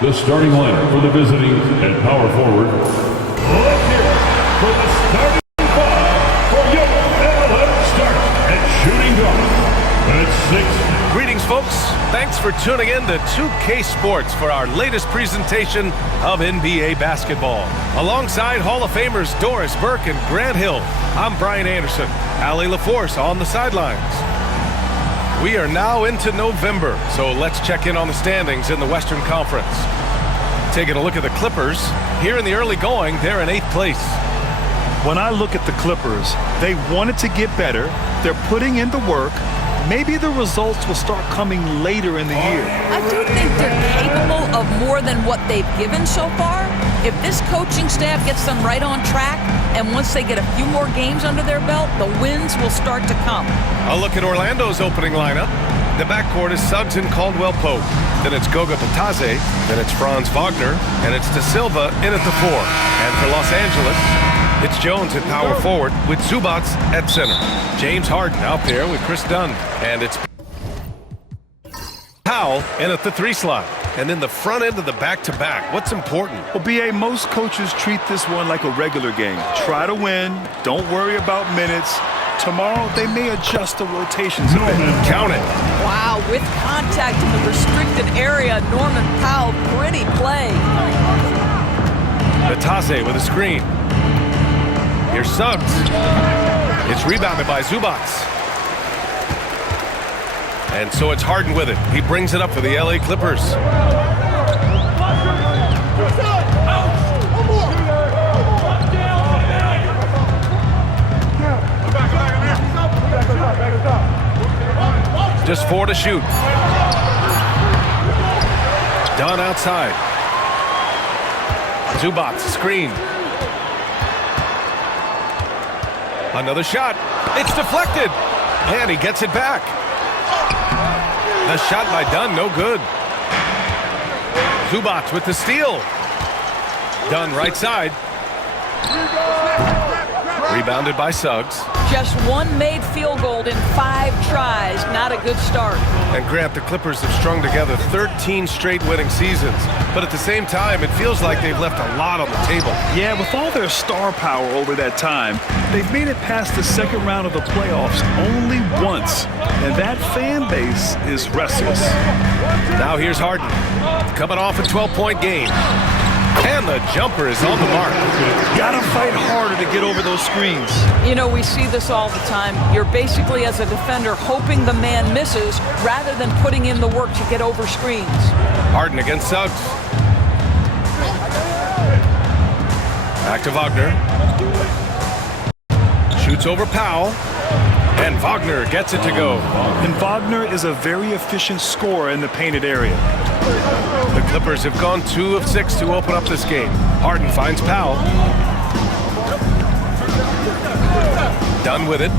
The starting lineup for the visiting and power forward. Let's hear it for the starting five for your LF start at shooting guard. At 6. Greetings, folks. Thanks for tuning in to 2K Sports for our latest presentation of NBA basketball. Alongside Hall of Famers Doris Burke and Grant Hill, I'm Brian Anderson. Allie LaForce on the sidelines. We are now into November, so let's check in on the standings in the Western Conference. Taking a look at the Clippers, here in the early going, they're in 8th place. When I look at the Clippers, they wanted to get better. They're putting in the work. Maybe the results will start coming later in the year. I do think they're capable of more than what they've given so far. If this coaching staff gets them right on track, and once they get a few more games under their belt, the wins will start to come. A look at Orlando's opening lineup. The backcourt is Suggs and Caldwell Pope. Then it's Goga Bitadze. Then it's Franz Wagner. And it's De Silva in at the 4. And for Los Angeles, it's Jones at power forward with Zubac at center. James Harden out there with Chris Dunn. And it's Powell in at the 3 slot. And in the front end of the back-to-back, what's important? Well, B.A., most coaches treat this one like a regular game. Try to win. Don't worry about minutes. Tomorrow, they may adjust the rotations a bit. Count it. Wow, with contact in the restricted area, Norman Powell, pretty play. Bitadze with a screen. Here's Suggs. It's rebounded by Zubac. And so it's Harden with it. He brings it up for the LA Clippers. Just 4 to shoot. Dunn outside. Zubac, screen. Another shot. It's deflected. And he gets it back. The shot by Dunn, no good. Zubac with the steal. Dunn right side. Rebounded by Suggs. Just one made field goal in 5 tries. Not a good start. And Grant, the Clippers have strung together 13 straight winning seasons. But at the same time, it feels like they've left a lot on the table. Yeah, with all their star power over that time, they've made it past the second round of the playoffs only once. And that fan base is restless. Now here's Harden, coming off a 12-point game. And the jumper is on the mark. Gotta fight harder to get over those screens. You know, we see this all the time. You're basically, as a defender, hoping the man misses rather than putting in the work to get over screens. Harden against Suggs. Back to Wagner. Shoots over Powell. And Wagner gets it to go. And Wagner is a very efficient scorer in the painted area. The Clippers have gone 2 of 6 to open up this game. Harden finds Powell. Done with it.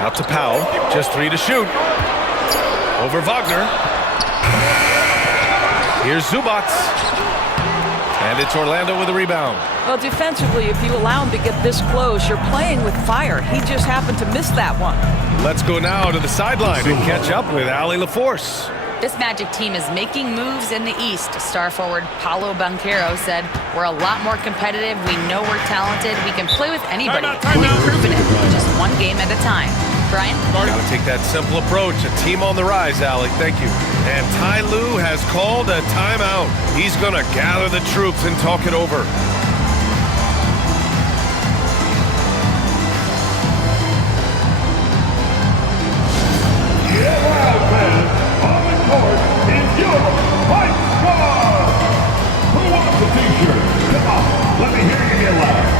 Out to Powell. Just 3 to shoot. Over Wagner. Here's Zubac. And it's Orlando with a rebound. Well, defensively, if you allow him to get this close, you're playing with fire. He just happened to miss that one. Let's go now to the sideline and catch up with Allie LaForce. This Magic team is making moves in the East. Star forward Paolo Banchero said, "We're a lot more competitive. We know we're talented. We can play with anybody. And they've proven it, just one game at a time." Brian? Got to take that simple approach. A team on the rise, Allie. Thank you. And Ty Lue has called a timeout. He's going to gather the troops and talk it over. Get loud, fans. On the court is your Fight Squad. Who wants a t-shirt? Come on, let me hear you get loud.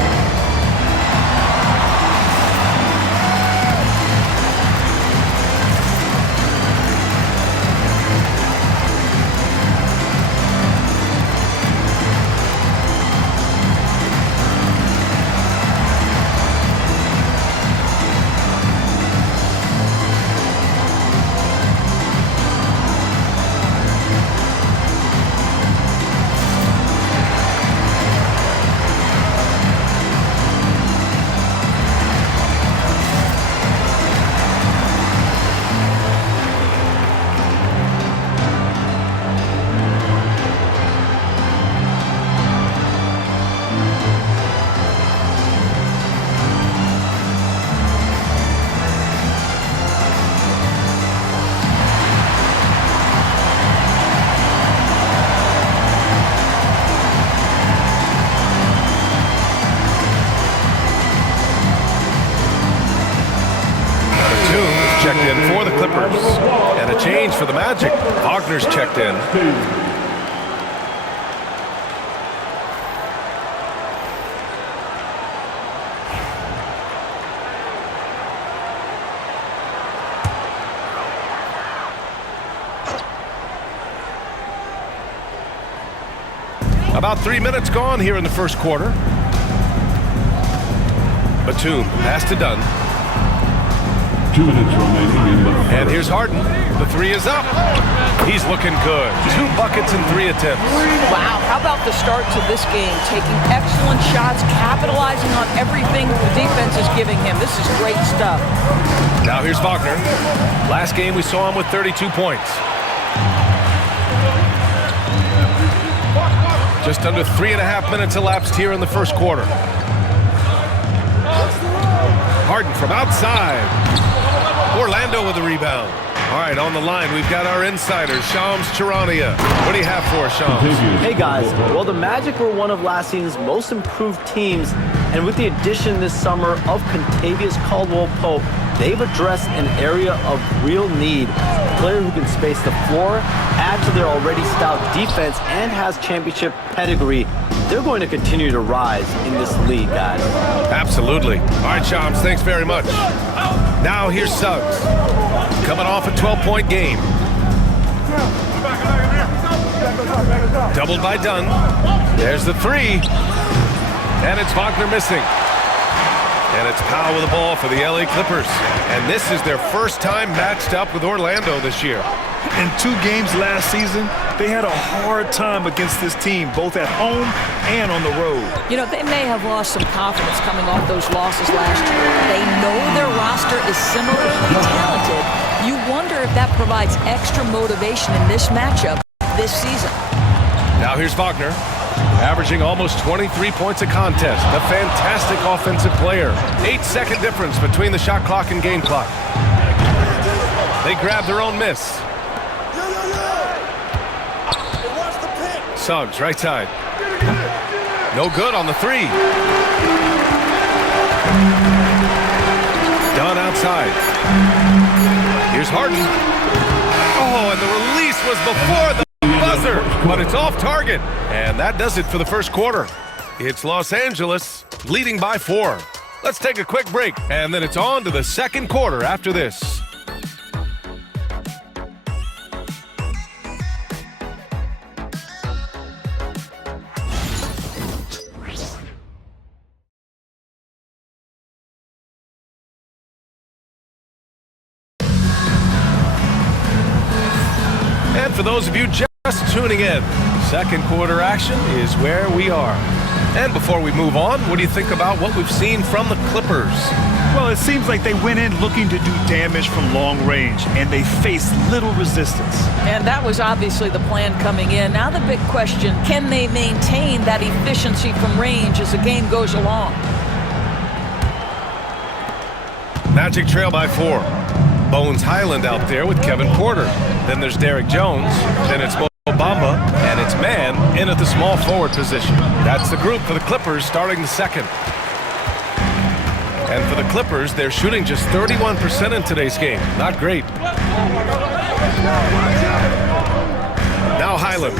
change for the Magic. Wagner's checked in. About 3 minutes gone here in the first quarter. Batum, pass to Dunn. 2 minutes remaining in the first. And here's Harden. The three is up. He's looking good. 2 buckets in 3 attempts. Wow, how about the start to this game? Taking excellent shots, capitalizing on everything the defense is giving him. This is great stuff. Now here's Wagner. Last game we saw him with 32 points. Just under 3.5 minutes elapsed here in the first quarter. Harden from outside. Orlando with the rebound. All right, on the line, we've got our insider, Shams Charania. What do you have for us, Shams? Hey, guys. Well, the Magic were one of last season's most improved teams, and with the addition this summer of Kentavious Caldwell-Pope, they've addressed an area of real need. A player who can space the floor, add to their already stout defense, and has championship pedigree. They're going to continue to rise in this league, guys. Absolutely. All right, Shams, thanks very much. Now here's Suggs, coming off a 12-point game. Doubled by Dunn. There's the three. And it's Wagner missing. And it's Powell with the ball for the LA Clippers. And this is their first time matched up with Orlando this year. In 2 games last season, they had a hard time against this team, both at home and on the road. You know, they may have lost some confidence coming off those losses last year. They know their roster is similarly talented. You wonder if that provides extra motivation in this matchup this season. Now here's Wagner, averaging almost 23 points a contest. A fantastic offensive player. 8-second difference between the shot clock and game clock. They grab their own miss. Suggs, right side. No good on the three. Dunn outside. Here's Harden. Oh, and the release was before the buzzer, but it's off target. And that does it for the first quarter. It's Los Angeles leading by 4. Let's take a quick break, and then it's on to the second quarter after this. And for those of you just tuning in, second quarter action is where we are. And before we move on, what do you think about what we've seen from the Clippers? Well, it seems like they went in looking to do damage from long range, and they faced little resistance. And that was obviously the plan coming in. Now the big question, can they maintain that efficiency from range as the game goes along? Magic trail by 4. Bones Highland out there with Kevin Porter. Then there's Derek Jones. Then it's Mo Bamba. And it's Man in at the small forward position. That's the group for the Clippers starting the second. And for the Clippers, they're shooting just 31% in today's game. Not great. Now Highland.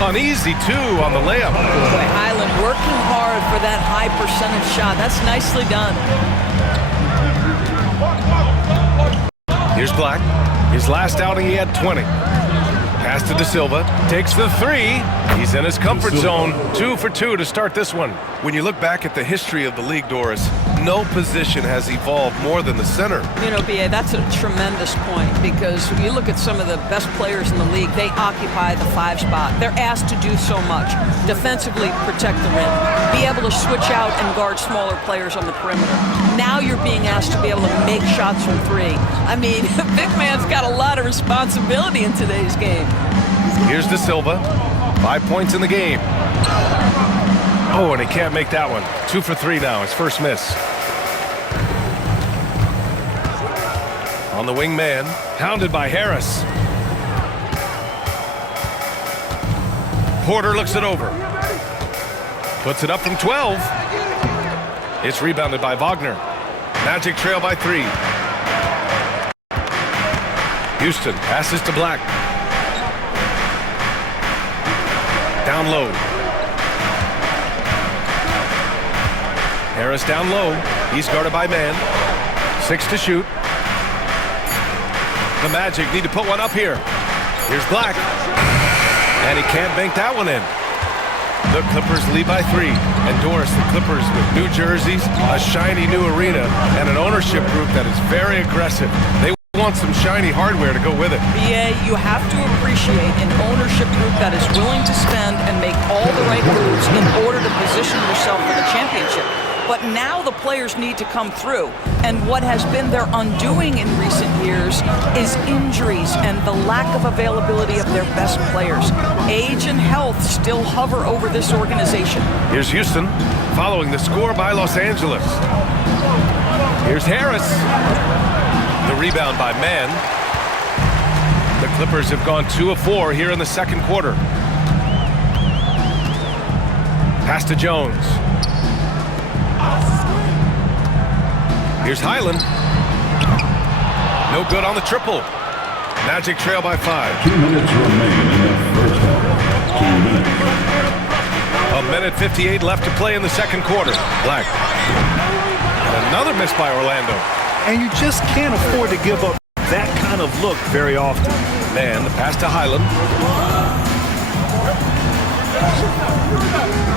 Uneasy, too, on the layup. Boy, Highland working hard for that high percentage shot. That's nicely done. Here's Black. His last outing, he had 20. Pass to De Silva. Takes the three. He's in his comfort zone. 2 for 2 to start this one. When you look back at the history of the league, Doris, no position has evolved more than the center. You know, B.A., that's a tremendous point because when you look at some of the best players in the league, they occupy the 5 spot. They're asked to do so much. Defensively, protect the rim. Be able to switch out and guard smaller players on the perimeter. Now you're being asked to be able to make shots from 3. I mean, big man's got a lot of responsibility in today's game. Here's De Silva. 5 points in the game. Oh, and he can't make that one. 2 for 3 now. His first miss. On the wing man. Hounded by Harris. Porter looks it over. Puts it up from 12. It's rebounded by Wagner. Magic trail by 3. Houston passes to Black. Down low. Harris down low. He's guarded by man. 6 to shoot. The Magic need to put one up here. Here's Black. And he can't bank that one in. The Clippers lead by 3. And Doris, the Clippers with new jerseys, a shiny new arena, and an ownership group that is very aggressive. They want some shiny hardware to go with it. BA, you have to appreciate an ownership group that is willing to spend and make all the right moves in order to position yourself for the championship. But now the players need to come through. And what has been their undoing in recent years is injuries and the lack of availability of their best players. Age and health still hover over this organization. Here's Houston, following the score by Los Angeles. Here's Harris. The rebound by Mann. The Clippers have gone 2 of 4 here in the second quarter. Pass to Jones. Here's Highland. No good on the triple. Magic trail by 5. 2 minutes remain in the first half. 2 minutes. A minute 58 left to play in the second quarter. Black. And another miss by Orlando. And you just can't afford to give up that kind of look very often. Man, the pass to Highland.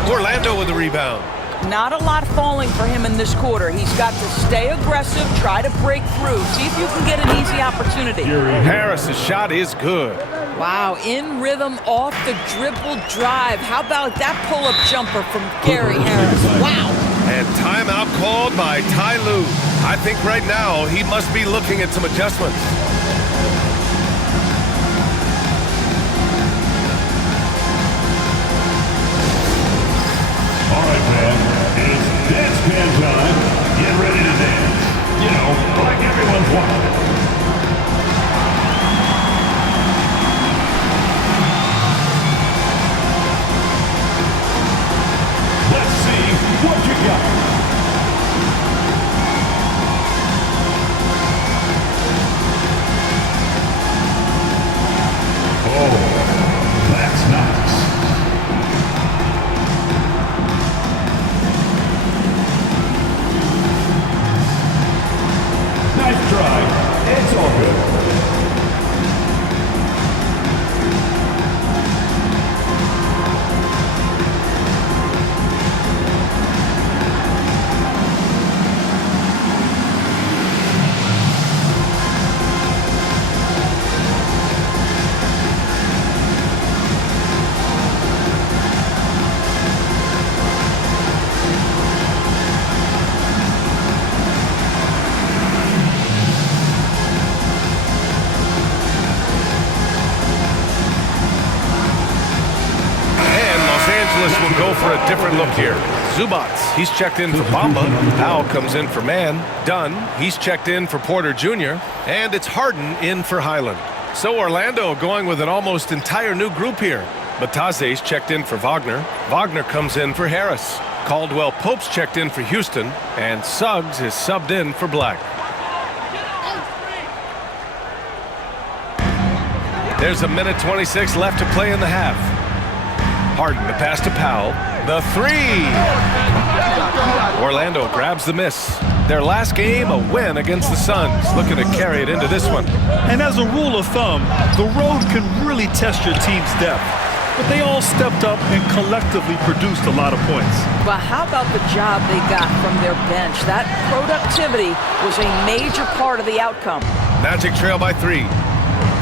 Orlando with the rebound. Not a lot falling for him in this quarter. He's got to stay aggressive, try to break through, see if you can get an easy opportunity. Harris's shot is good. Wow, in rhythm off the dribble drive. How about that pull-up jumper from Gary Harris? Wow. And timeout called by Ty Lue. I think right now he must be looking at some adjustments. All right, man. It's dance can time. Get ready to dance. You know, like everyone's watching. Let's see what you got. Oh, that's nice. Nice try. It's all good. Will go for a different look here. Zubats, he's checked in for Bamba. Powell comes in for Mann. Dunn, he's checked in for Porter Jr. And it's Harden in for Highland. So Orlando going with an almost entire new group here. Bataze's checked in for Wagner. Wagner comes in for Harris. Caldwell Pope's checked in for Houston. And Suggs is subbed in for Black. There's a minute 26 left to play in the half. Harden, the pass to Powell. The 3! Orlando grabs the miss. Their last game, a win against the Suns. Looking to carry it into this one. And as a rule of thumb, the road can really test your team's depth. But they all stepped up and collectively produced a lot of points. But how about the job they got from their bench? That productivity was a major part of the outcome. Magic trail by 3.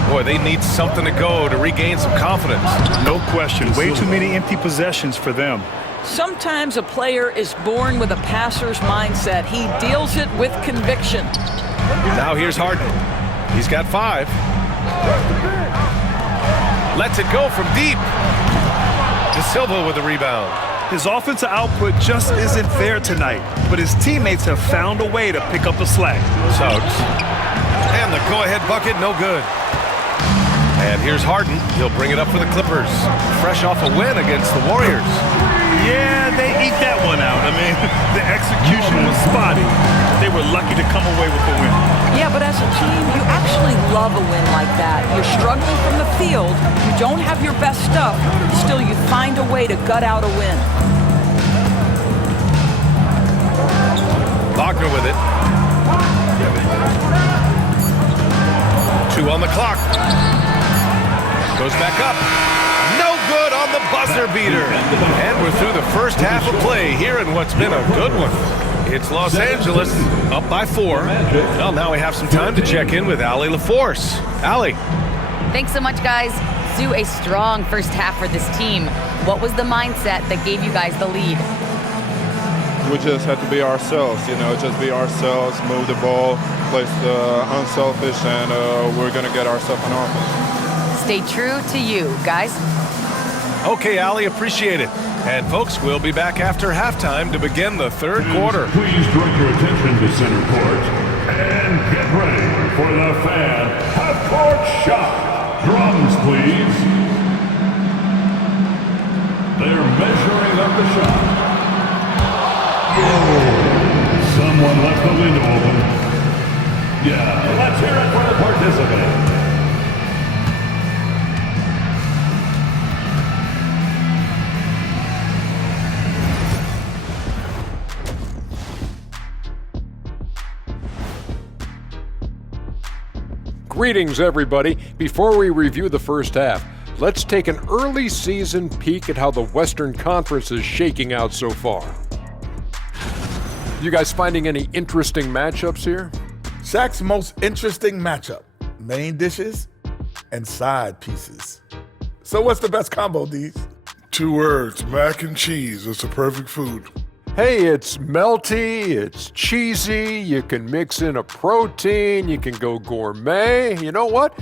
Boy, they need something to go to regain some confidence. No question. Way too many empty possessions for them. Sometimes a player is born with a passer's mindset. He deals it with conviction. Now here's Harden. He's got 5. Lets it go from deep. De Silva with the rebound. His offensive output just isn't there tonight, but his teammates have found a way to pick up the slack. Suggs. And the go-ahead bucket, no good. And here's Harden. He'll bring it up for the Clippers. Fresh off a win against the Warriors. Yeah, they ate that one out. I mean, the execution was spotty. They were lucky to come away with the win. Yeah, but as a team, you actually love a win like that. You're struggling from the field, you don't have your best stuff, still you find a way to gut out a win. Wagner with it. 2 on the clock. Goes back up. No good on the buzzer beater. And we're through the first half of play here in what's been a good one. It's Los Angeles up by 4. Well, now we have some time to check in with Allie LaForce. Allie. Thanks so much, guys. Sue, a strong first half for this team. What was the mindset that gave you guys the lead? We just had to be ourselves, just be ourselves, move the ball, play unselfish, and we're going to get ourselves an offense. Stay true to you, guys. Okay, Allie, appreciate it. And folks, we'll be back after halftime to begin the third quarter. Please direct your attention to center court and get ready for the fan half-court shot. Drums, please. They're measuring up the shot. Someone left the window open. Yeah, let's hear it for the participant. Greetings, everybody. Before we review the first half, let's take an early season peek at how the Western Conference is shaking out so far. You guys finding any interesting matchups here? Shaq's most interesting matchup, main dishes and side pieces. So what's the best combo, Deez? 2 words, mac and cheese. It's a perfect food. Hey, it's melty, it's cheesy, you can mix in a protein, you can go gourmet. You know what?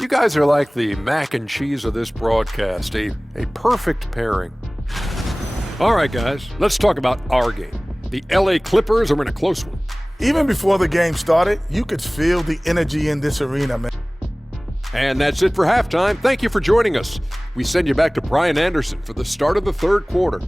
You guys are like the mac and cheese of this broadcast, a perfect pairing. All right, guys, let's talk about our game. The LA Clippers are in a close one. Even before the game started, you could feel the energy in this arena, man. And that's it for halftime. Thank you for joining us. We send you back to Brian Anderson for the start of the third quarter.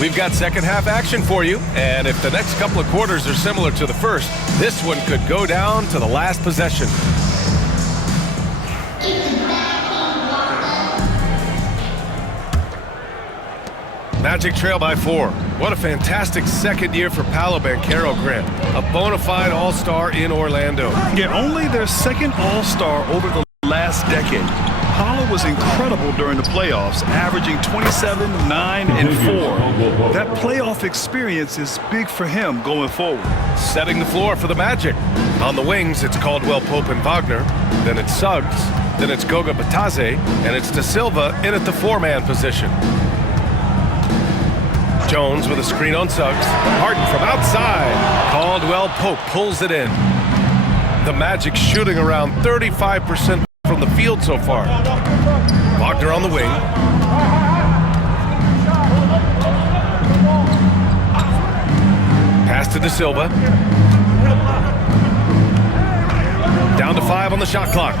We've got second half action for you, and if the next couple of quarters are similar to the first, this one could go down to the last possession. Magic trail by 4. What a fantastic second year for Paolo Banchero, Grant. A bona fide all-star in Orlando. Yeah, only their second all-star over the last decade. Paolo was incredible during the playoffs, averaging 27, 9, and 4. That playoff experience is big for him going forward. Setting the floor for the Magic. On the wings, it's Caldwell Pope and Wagner. Then it's Suggs. Then it's Goga Batadze. And it's Da Silva in at the 4-man position. Jones with a screen on Suggs. Harden from outside. Caldwell Pope pulls it in. The Magic shooting around 35% from the field so far. Wagner on the wing. Pass to Da Silva. Down to 5 on the shot clock.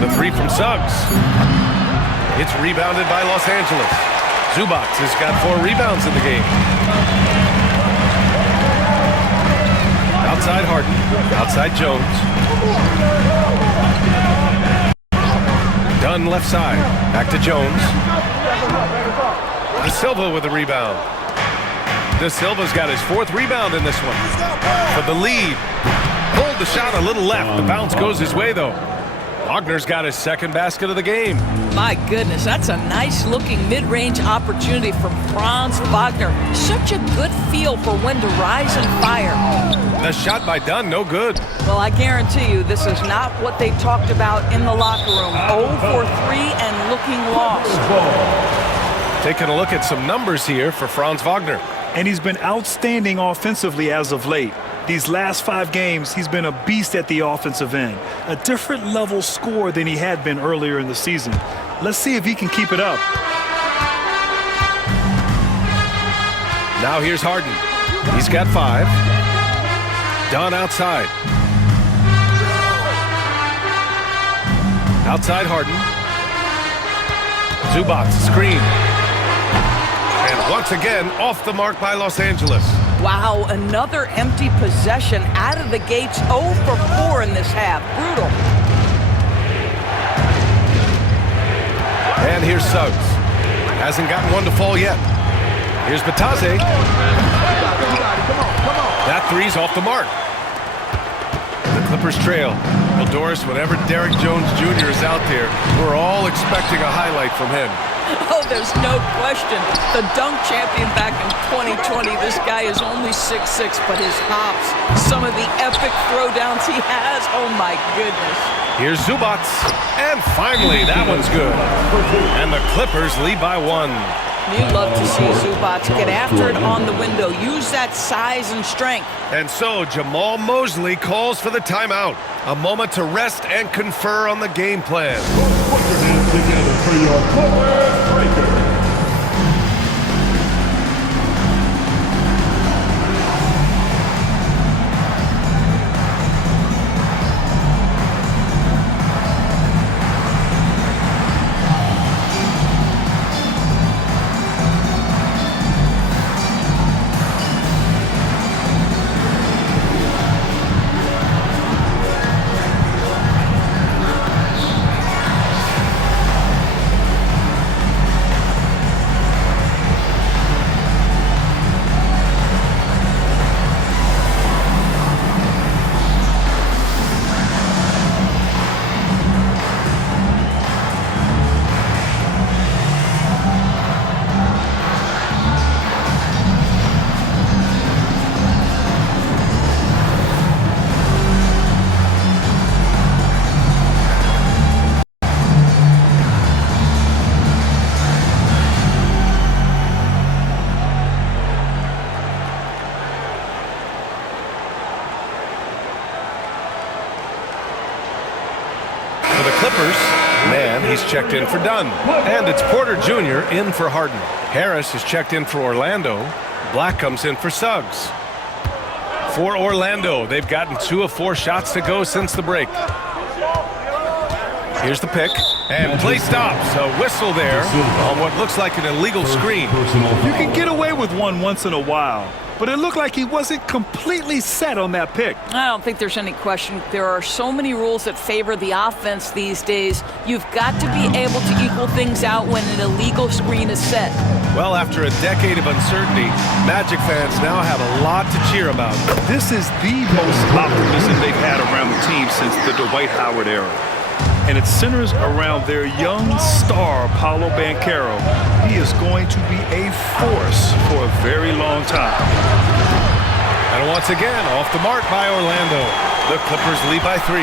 The 3 from Suggs. It's rebounded by Los Angeles. Zubac has got 4 rebounds in the game. Outside Harden. Outside Jones. Dunn left side. Back to Jones. Da Silva with a rebound. Da Silva's got his 4th rebound in this one. For the lead. Pulled the shot a little left. The bounce goes his way, though. Wagner's got his 2nd basket of the game. My goodness, that's a nice-looking mid-range opportunity from Franz Wagner. Such a good feel for when to rise and fire. The shot by Dunn, no good. Well, I guarantee you this is not what they talked about in the locker room. 0 for 3 and looking lost. Taking a look at some numbers here for Franz Wagner. And he's been outstanding offensively as of late. These last 5 games, he's been a beast at the offensive end. A different level scorer than he had been earlier in the season. Let's see if he can keep it up. Now here's Harden. He's got 5. Dunn outside. Outside Harden. Zubac, screen. And once again, off the mark by Los Angeles. Wow, another empty possession out of the gates. 0 for 4 in this half. Brutal. And here's Suggs. Hasn't gotten one to fall yet. Here's Batase. That three's off the mark. The Clippers trail. Well, Doris, whenever Derrick Jones Jr. is out there, we're all expecting a highlight from him. Oh, there's no question. The dunk champion back in 2020. This guy is only 6'6", but his hops, some of the epic throwdowns he has, oh my goodness. Here's Zubac. And finally, that one's good. And the Clippers lead by 1. You'd love to see Zubac get after it on the window. Use that size and strength. And so Jamal Mosley calls for the timeout. A moment to rest and confer on the game plan. Put your hands together for your Clippers Breaker. He's checked in for Dunn. And it's Porter Jr. in for Harden. Harris is checked in for Orlando. Black comes in for Suggs. For Orlando, they've gotten 2 of 4 shots to go since the break. Here's the pick. And play stops. A whistle there on what looks like an illegal screen. You can get away with one once in a while, but it looked like he wasn't completely set on that pick. I don't think there's any question. There are so many rules that favor the offense these days. You've got to be able to equal things out when an illegal screen is set. Well, after a decade of uncertainty, Magic fans now have a lot to cheer about. This is the most optimism they've had around the team since the Dwight Howard era. And it centers around their young star, Paolo Banchero. He is going to be a force for a very long time. And once again, off the mark by Orlando. The Clippers lead by 3.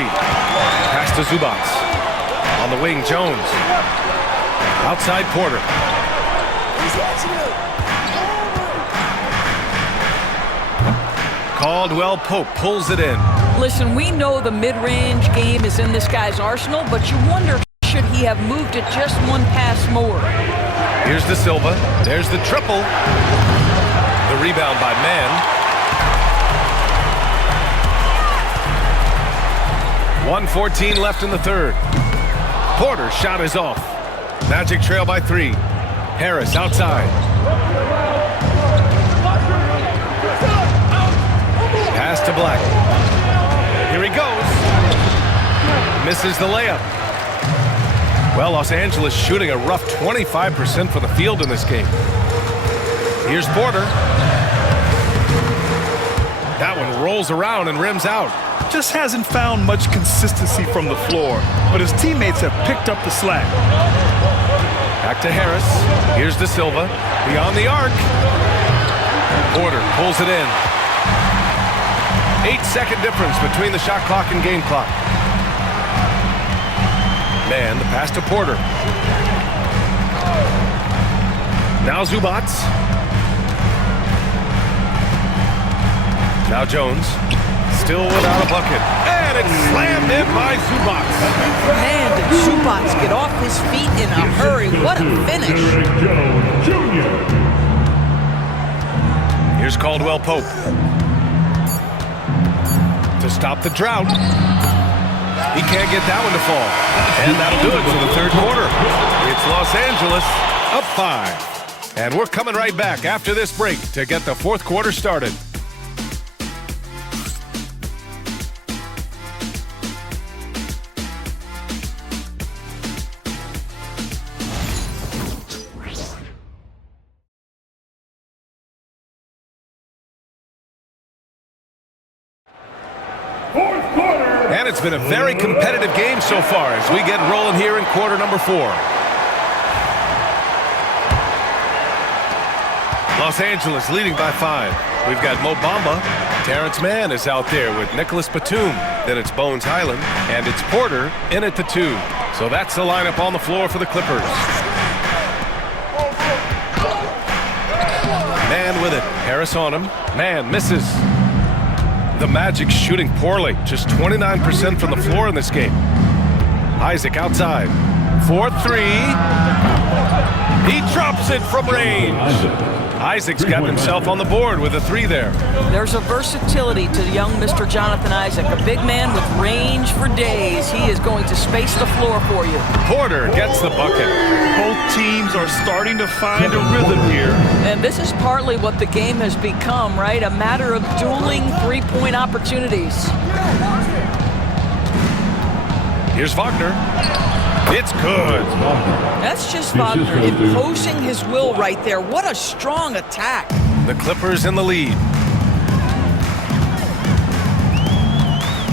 Pass to Zubac. On the wing, Jones. Outside Porter. Caldwell Pope pulls it in. Listen, we know the mid-range game is in this guy's arsenal, but you wonder, should he have moved it just one pass more? Here's De Silva. There's the triple. The rebound by Mann. 1:14 left in the third. Porter's shot is off. Magic trail by 3. Harris outside. Pass to Black. Here he goes. Misses the layup. Well, Los Angeles shooting a rough 25% for the field in this game. Here's Porter. That one rolls around and rims out. Just hasn't found much consistency from the floor, but his teammates have picked up the slack. Back to Harris. Here's De Silva. Beyond the arc. Porter pulls it in. 8-second difference between the shot clock and game clock. Man, the pass to Porter. Now Zubac. Now Jones. Still without a bucket. And it's slammed in by Zubac. Man, did Zubac get off his feet in a hurry. What a finish. Derrick Jones Jr. Here's Caldwell Pope. To stop the drought. He can't get that one to fall. And that'll do it for the third quarter. It's Los Angeles up 5. And we're coming right back after this break to get the fourth quarter started. Fourth quarter. And it's been a very competitive game so far as we get rolling here in quarter number 4. Los Angeles leading by 5. We've got Mo Bamba. Terrence Mann is out there with Nicholas Batum. Then it's Bones Highland. And it's Porter in at the 2. So that's the lineup on the floor for the Clippers. Mann with it. Harris on him. Mann misses. The Magic shooting poorly. Just 29% from the floor in this game. Isaac outside. 4-3. He drops it from range. Isaac's got himself on the board with a 3 there. There's a versatility to young Mr. Jonathan Isaac, a big man with range for days. He is going to space the floor for you. Porter gets the bucket. Both teams are starting to find a rhythm here. And this is partly what the game has become, right? A matter of dueling three-point opportunities. Here's Wagner. It's good. That's just Wagner imposing his will right there. What a strong attack. The Clippers in the lead.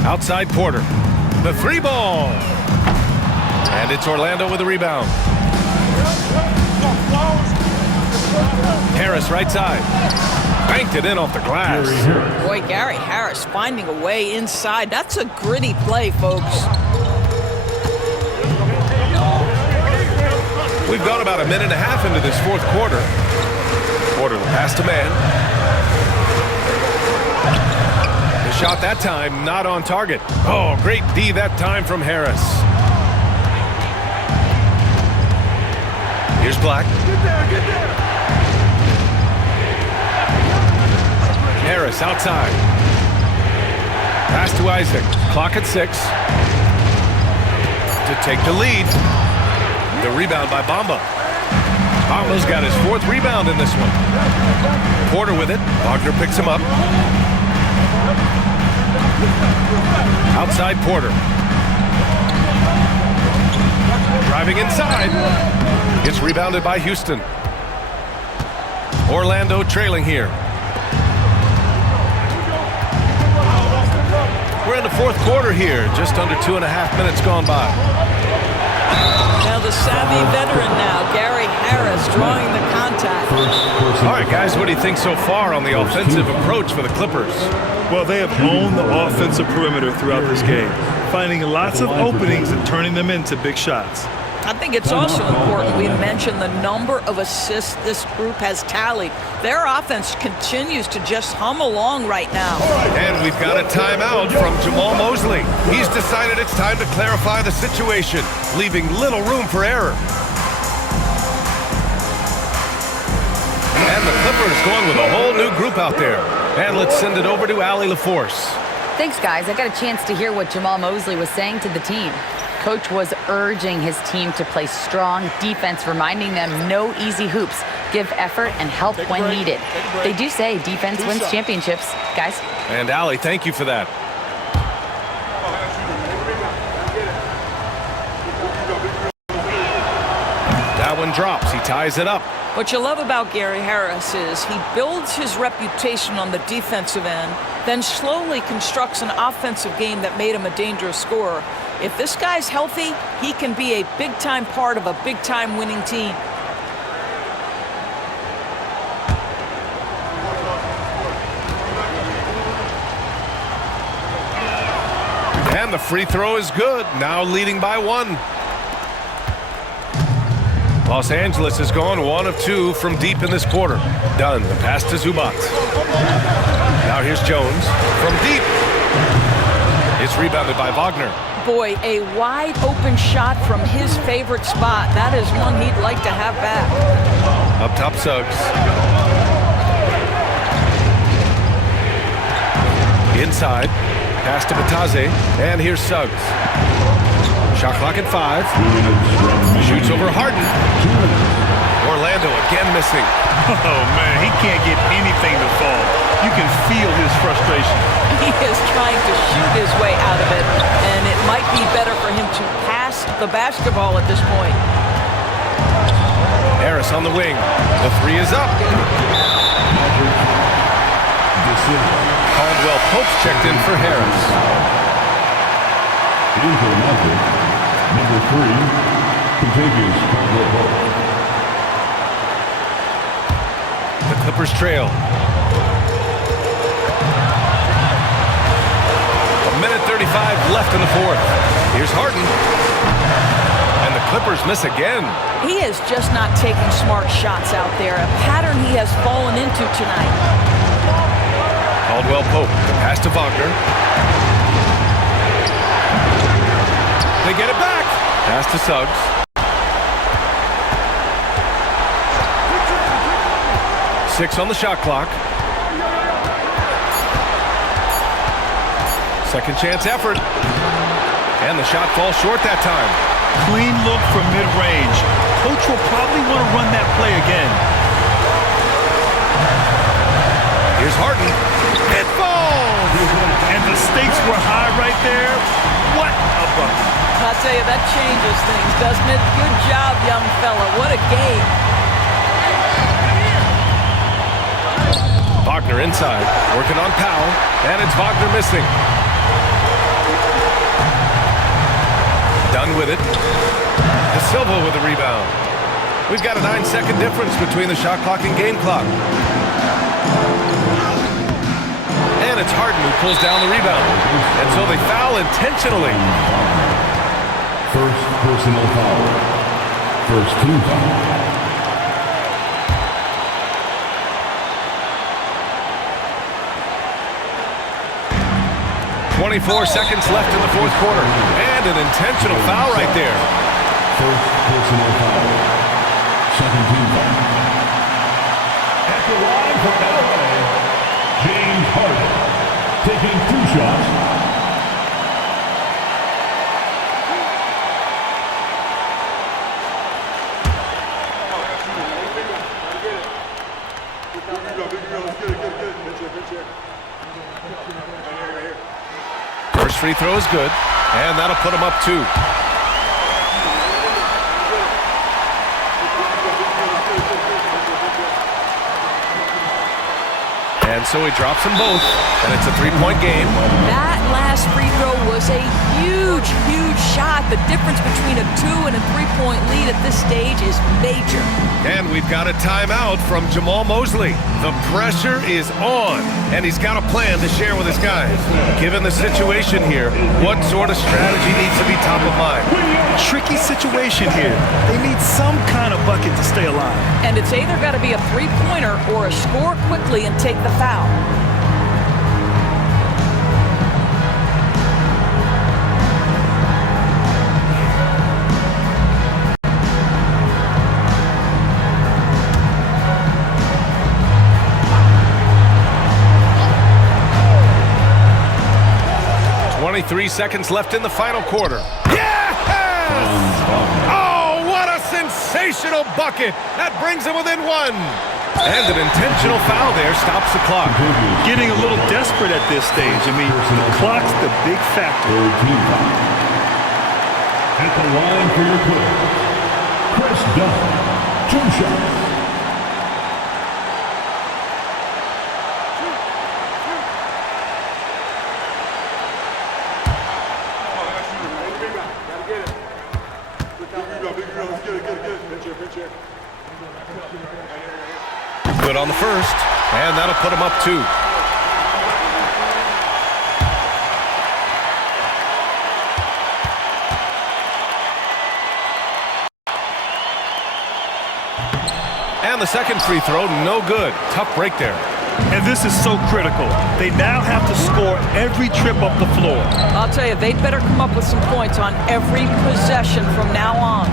Outside Porter. The 3-ball. And it's Orlando with the rebound. Harris right side. Banked it in off the glass. Boy, Gary Harris finding a way inside. That's a gritty play, folks. We've gone about a minute and a half into this fourth quarter. Porter the pass to Mann. The shot that time not on target. Oh, great D that time from Harris. Here's Black. Harris outside. Pass to Isaac. Clock at 6. To take the lead. The rebound by Bamba. Bamba's got his 4th rebound in this one. Porter with it. Wagner picks him up. Outside Porter. Driving inside. It's rebounded by Houston. Orlando trailing here. We're in the fourth quarter here. Just under 2.5 minutes gone by. Now the savvy veteran now, Gary Harris, drawing the contact. All right, guys, what do you think so far on the offensive approach for the Clippers? Well, they have owned the offensive perimeter throughout this game, finding lots of openings and turning them into big shots. I think it's also important we mention the number of assists this group has tallied. Their offense continues to just hum along right now. And we've got a timeout from Jamal Mosley. He's decided it's time to clarify the situation, leaving little room for error. And the Clippers going with a whole new group out there. And let's send it over to Allie LaForce. Thanks, guys. I got a chance to hear what Jamal Mosley was saying to the team. Coach was urging his team to play strong defense, reminding them no easy hoops, give effort, and help when needed. They do say defense wins championships, guys. And Allie, thank you for that. That one drops. He ties it up. What you love about Gary Harris is he builds his reputation on the defensive end, then slowly constructs an offensive game that made him a dangerous scorer. If this guy's healthy, he can be a big-time part of a big-time winning team. And the free throw is good. Now leading by 1. Los Angeles has gone 1 of 2 from deep in this quarter. Done. The pass to Zubac. Now here's Jones from deep. It's rebounded by Wagner. Boy, a wide open shot from his favorite spot. That is one he'd like to have back. Up top, Suggs. Inside. Pass to Bataze. And here's Suggs. Shot clock at 5. Shoots over Harden. Orlando again missing. Oh, man, he can't get anything to fall. You can feel his frustration. He is trying to shoot his way out of it, and it might be better for him to pass the basketball at this point. Harris on the wing. The 3 is up. Caldwell Pope's checked in for Harris. In for Magic, number 3, Contagious Caldwell Pope. The Clippers trail. 1:35 left in the 4th. Here's Harden. And the Clippers miss again. He is just not taking smart shots out there, a pattern he has fallen into tonight. Caldwell Pope, the pass to Wagner. They get it back. Pass to Suggs. Six on the shot clock. Second chance effort. And the shot falls short that time. Clean look from mid-range. Coach will probably want to run that play again. Here's Harden. It falls! And the stakes were high right there. What a bucket. I'll tell you, that changes things, doesn't it? Good job, young fella. What a game. Wagner inside, working on Powell, and it's Wagner missing. Done with it. De Silva with the rebound. We've got a 9-second difference between the shot clock and game clock. And it's Harden who pulls down the rebound. And so they foul intentionally. First personal foul. First team foul. 24 seconds left in the 4th quarter. And an intentional foul right there. First personal foul. Second team foul. At the line for LA, James Harden. Taking 2 shots. First free throw is good, and that'll put him up 2. And so he drops them both, and it's a 3-point game. That last free throw was a huge, huge shot. The difference between a 2 and a 3-point lead at this stage is major. And we've got a timeout from Jamal Mosley. The pressure is on, and he's got a plan to share with his guys. Given the situation here, what sort of strategy needs to be top of mind? Tricky situation here. They need some kind of bucket to stay alive. And it's either got to be a 3-pointer or a score quickly and take the foul. Three seconds left in the final quarter. Yes! Oh, what a sensational bucket! That brings him within 1. And an intentional foul there stops the clock. Getting a little desperate at this stage. I mean, the clock's the big factor. At the line for your Clippers, Chris Dunn, 2 shots. Good on the first, and that'll put him up 2. And the second free throw, no good. Tough break there. And this is so critical. They now have to score every trip up the floor. I'll tell you, they'd better come up with some points on every possession from now on.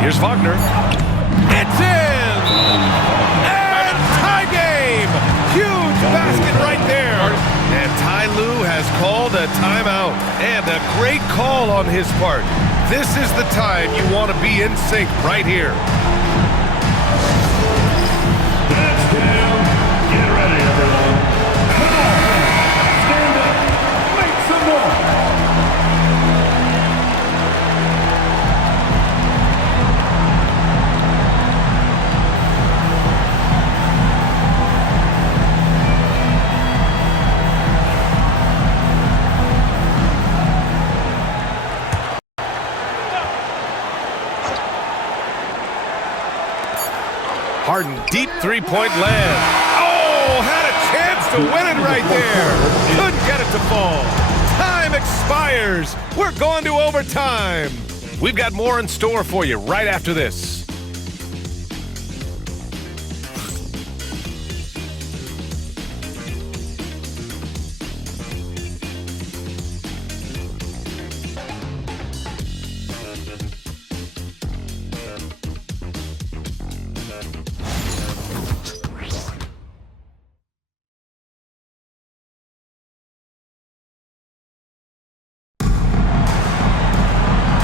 Here's Wagner. It's in! And tie game! Huge on his part. This is the time you want to be in sync right here. That's down. Get ready, everyone. Come on. Stand up. Make some noise. Harden, deep three-point land. Oh, had a chance to win it right there. Couldn't get it to fall. Time expires. We're going to overtime. We've got more in store for you right after this.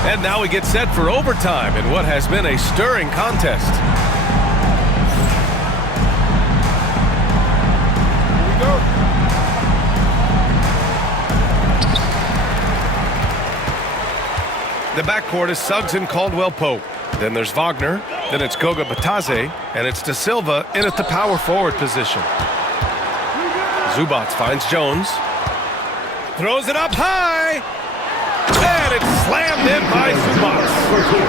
And now we get set for overtime in what has been a stirring contest. Here we go. The backcourt is Suggs and Caldwell-Pope. Then there's Wagner. Then it's Goga Bitadze. And it's De Silva in at the power forward position. Zubac finds Jones. Throws it up high. And it's slammed in by Zubac.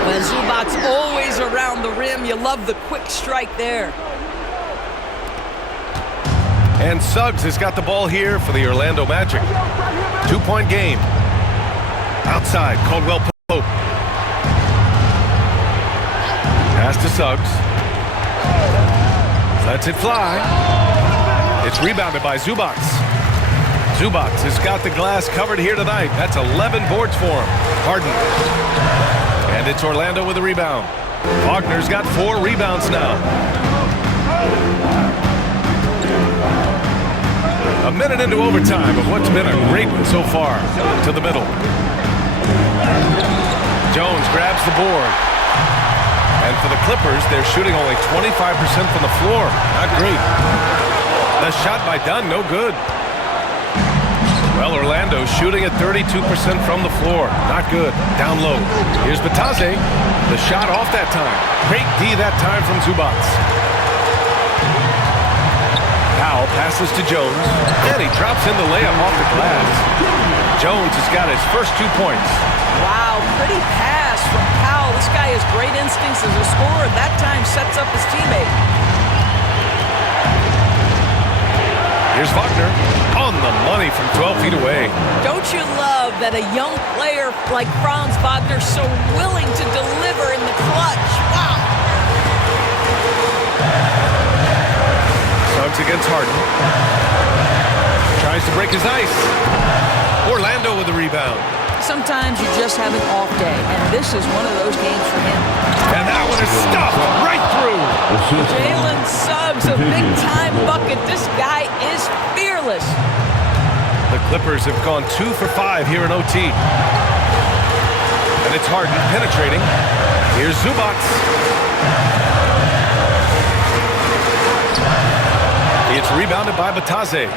When Zubac's always around the rim, you love the quick strike there. And Suggs has got the ball here for the Orlando Magic. 2-point game. Outside, Caldwell-Pope. Pass to Suggs. Lets it fly. It's rebounded by Zubac. Zubac has got the glass covered here tonight. That's 11 boards for him. Harden. And it's Orlando with a rebound. Wagner's got 4 rebounds now. A minute into overtime of what's been a great one so far. To the middle. Jones grabs the board. And for the Clippers, they're shooting only 25% from the floor. Not great. The shot by Dunn, no good. Well, Orlando shooting at 32% from the floor. Not good. Down low. Here's Bitadze. The shot off that time. Great D that time from Zubac. Powell passes to Jones. And he drops in the layup off the glass. Jones has got his first 2 points. Wow, pretty pass from Powell. This guy has great instincts as a scorer. That time sets up his teammate. Here's Wagner on the money from 12 feet away. Don't you love that a young player like Franz Wagner so willing to deliver in the clutch? Wow. Suggs against Harden. Tries to break his ice. Orlando with the rebound. Sometimes you just have an off day, and this is one of those games for him. And that one is stuffed right through. Jalen Suggs, a big-time bucket. This guy is fearless. The Clippers have gone 2 for 5 here in OT. And it's Harden penetrating. Here's Zubac. It's rebounded by Bitadze.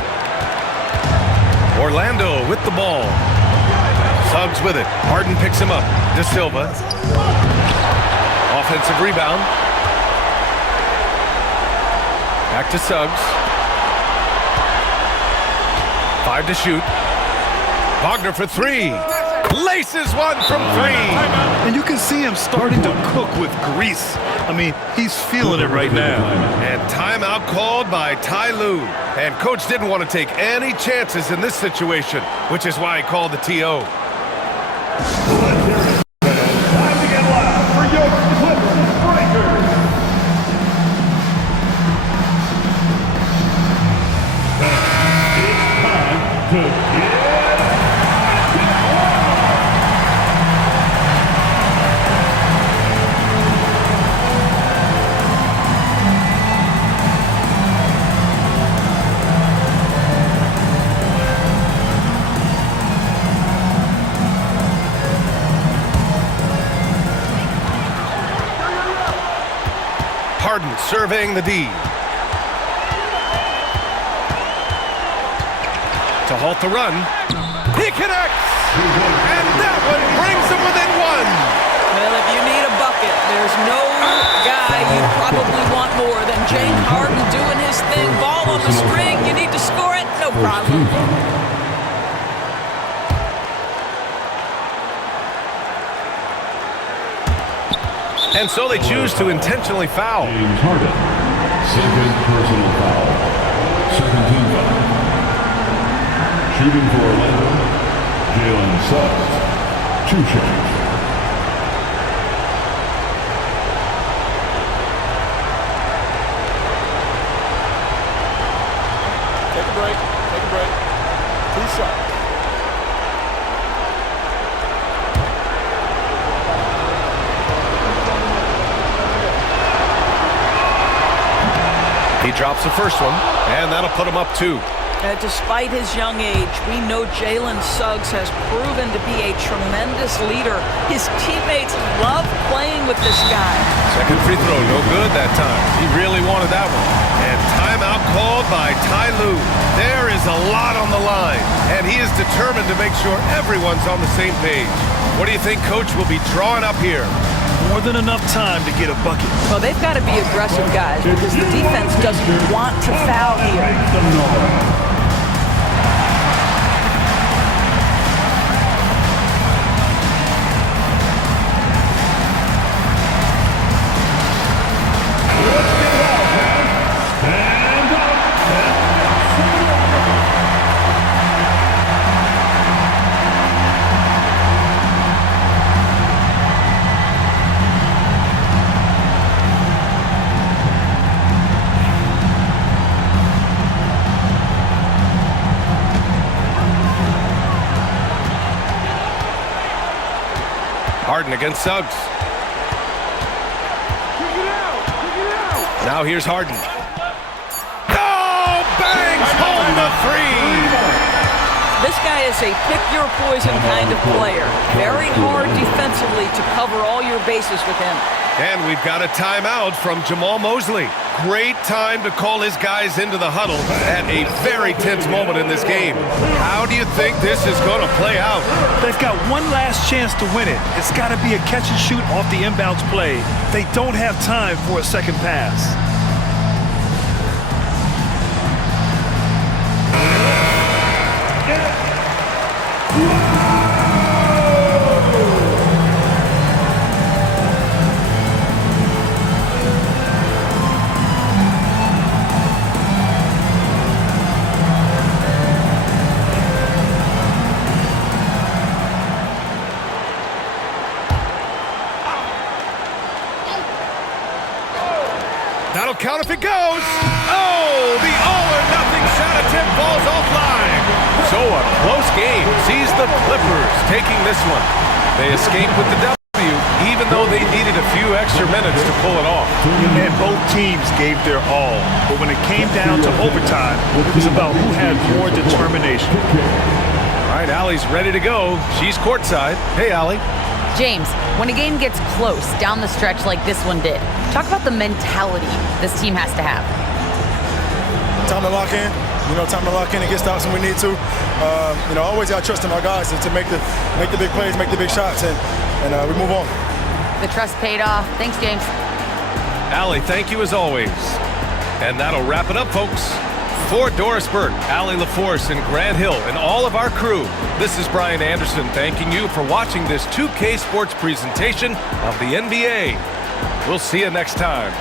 Orlando with the ball. Suggs with it. Harden picks him up. De Silva. Offensive rebound. Back to Suggs. 5 to shoot. Wagner for 3. Laces one from 3. And you can see him starting to cook with grease. I mean, he's feeling it right now. And timeout called by Ty Lue. And coach didn't want to take any chances in this situation, which is why he called the TO. Time to get loud for your Clippers Breakers. It's time to get surveying the D. To halt the run. He connects! And that one brings them within one! Well, if you need a bucket, there's no guy you probably want more than James Harden doing his thing. Ball on the string, you need to score it, no problem. And so they choose to intentionally foul. James Harden, second personal foul. Second team foul. Shooting for Orlando, Jalen Suggs. 2 shots. Take a break. 2 shots. He drops the first one, and that'll put him up 2. Despite his young age, we know Jalen Suggs has proven to be a tremendous leader. His teammates love playing with this guy. Second free throw, no good that time. He really wanted that one. And timeout called by Ty Lue. There is a lot on the line, and he is determined to make sure everyone's on the same page. What do you think Coach will be drawing up here? More than enough time to get a bucket. Well, they've got to be aggressive guys because the defense doesn't want to foul here. Harden against Suggs. Now here's Harden. Oh, bangs home the 3. This guy is a pick-your-poison kind of player. Very hard defensively to cover all your bases with him. And we've got a timeout from Jamal Mosley. Great time to call his guys into the huddle at a very tense moment in this game. How do you think this is going to play out? They've got one last chance to win it. It's got to be a catch and shoot off the inbounds play. They don't have time for a second pass. That'll count if it goes. Oh, the all-or-nothing shot attempt falls offline. So a close game sees the Clippers taking this one. They escape with the W, even though they needed a few extra minutes to pull it off. And both teams gave their all. But when it came down to overtime, it was about who had more determination. All right, Allie's ready to go. She's courtside. Hey, Allie. James, when a game gets close down the stretch like this one did, talk about the mentality this team has to have. Time to lock in. Time to lock in and get stops when we need to. Always got to trust in our guys to make the big plays, make the big shots, and we move on. The trust paid off. Thanks, James. Allie, thank you as always. And that'll wrap it up, folks. For Doris Burke, Allie LaForce, and Grant Hill, and all of our crew, this is Brian Anderson thanking you for watching this 2K Sports presentation of the NBA. We'll see you next time.